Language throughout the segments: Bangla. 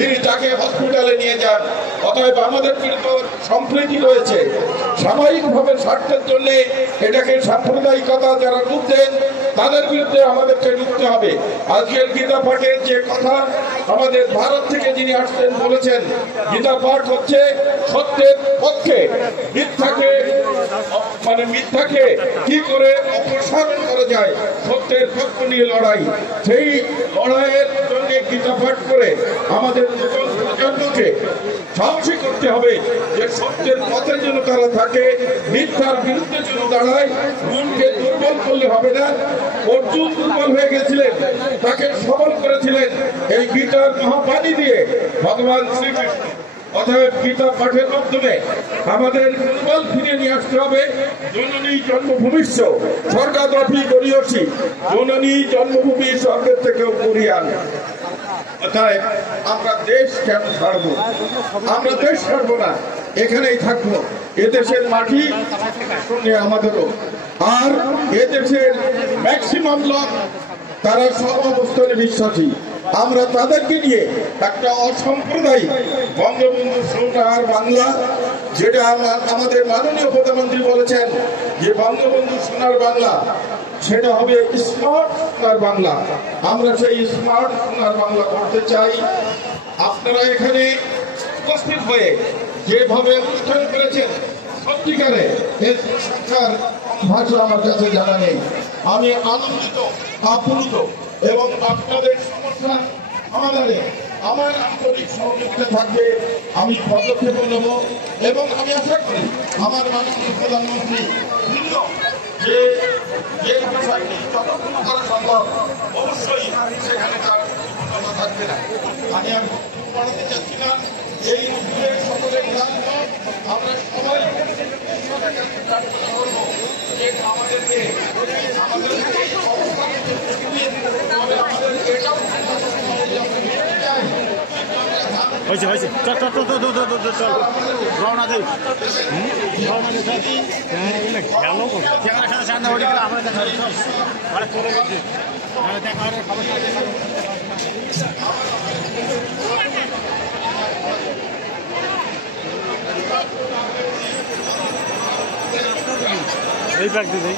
তিনি তাকে হসপিটালে নিয়ে যান। অতএব আমাদের কিন্তু সম্প্রীতি রয়েছে, সাময়িকভাবে স্বার্থের জন্য এটাকে সাম্প্রদায়িকতা যারা বুঝছেন তাদের বিরুদ্ধে আমাদেরকে লুটতে হবে। আজকের গীতা পাঠের যে কথা আমাদের ভারত থেকে যিনি আসছেন বলেছেন, গীতা পাঠ হচ্ছে সত্যের পক্ষে, মিথ্যাকে কি করে অপসারণ করা যায়, সত্যের পক্ষ নিয়ে লড়াই। সেই লড়াইয়ের জন্য গীতা পাঠ করে আমাদের প্রজন্মকে সাহসী করতে হবে যে সত্যের পথে যেন তারা থাকে, মিথ্যার বিরুদ্ধে যেন দাঁড়ায়। মনকে দুর্বল করলে হবে না। অর্জুন দুর্বল হয়ে গেছিলেন, তাকে সবল করেছিলেন এই গীতার মহাবাণী দিয়ে ভগবান শ্রীকৃষ্ণ। অতএব গীতা পাঠের মাধ্যমে আমাদের মনোবল ফিরে নিয়ে আসতে হবে। জননী জন্মভূমিষ্য স্বর্গাদপি গরীয়সী, জননী জন্মভূমি স্বর্গের থেকেও গরীয়ান। অতএব আমরা দেশ কেন ছাড়বো? আমরা দেশ ছাড়বো না, এখানেই থাকবো। এদেশের মাটি সঙ্গে আমাদেরও। আর এদেশের ম্যাক্সিমাম লোক তারা সব অবস্থানে বিশ্বাসী। আমরা তাদেরকে নিয়ে একটা অসাম্প্রদায়িক বঙ্গবন্ধু সোনার বাংলা, যেটা আমাদের মাননীয় প্রধানমন্ত্রী বলেছেন যে বঙ্গবন্ধু সোনার বাংলা, সেটা হবে স্মার্ট সোনার বাংলা। আমরা সেই স্মার্ট সোনার বাংলা করতে চাই। আপনারা এখানে উপস্থিত হয়ে যেভাবে অনুষ্ঠান করেছেন, সত্যিকারে এর প্রশংসার ভাষা আমার কাছে জানা নেই। আমি আনন্দিত, আপ্লুত এবং আপনাদের সমস্যা সমাধানে আমার আন্তরিক সহযোগিতা থাকবে। আমি পদক্ষেপ নেব এবং আমি আশা করি আমার মাননীয় প্রধানমন্ত্রী যে বিষয়টি যতক্ষণ করা সম্ভব অবশ্যই সেখানে তার কথা থাকবে না। আমি বাড়াতে চাচ্ছি না। এই সকলের ক্লান্ত, আমরা সবাই প্রার্থনা করবো যে আমাদেরকে রওনা দেই আমার কাছে চলে গেছে এই ব্যাগ দিয়ে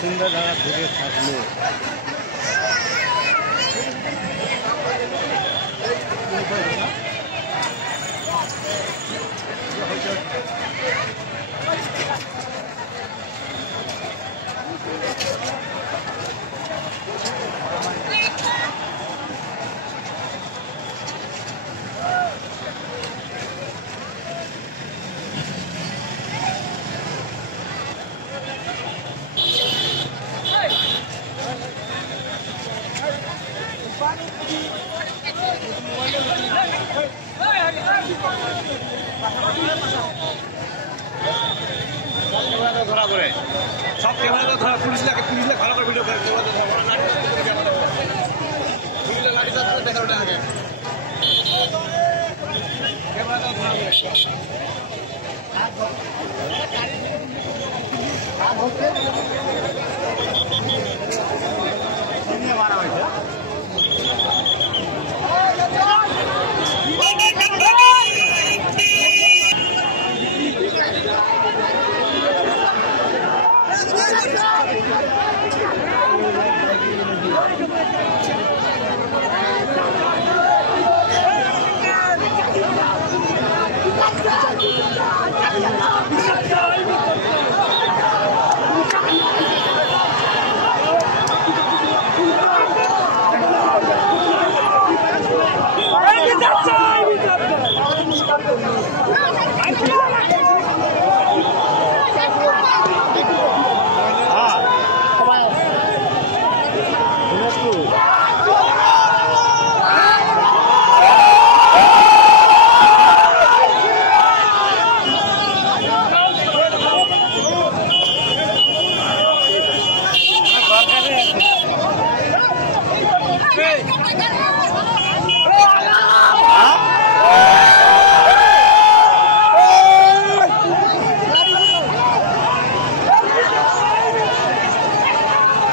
সুন্দর জায়গা ঘুরে থাকলো। ধরা করে সব ক্যামেরা ধরা, পুলিশ লাগে ভালো করে ভিডিও করে লাঠি দেখা ওটা আগে ক্যামেরা ধরা করে মারা হয়েছে।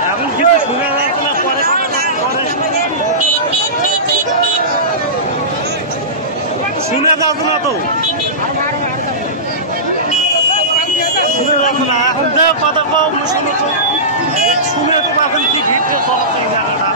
এখন কিছু শুনে যাচ্ছে না, পরে শুনে যাচ্ছে না তো, শুনে যাচ্ছে না। এখন যে কথা কম শুনে তো শুনে তো এখন কি ভিড়তে চলছে এই জায়গাটা।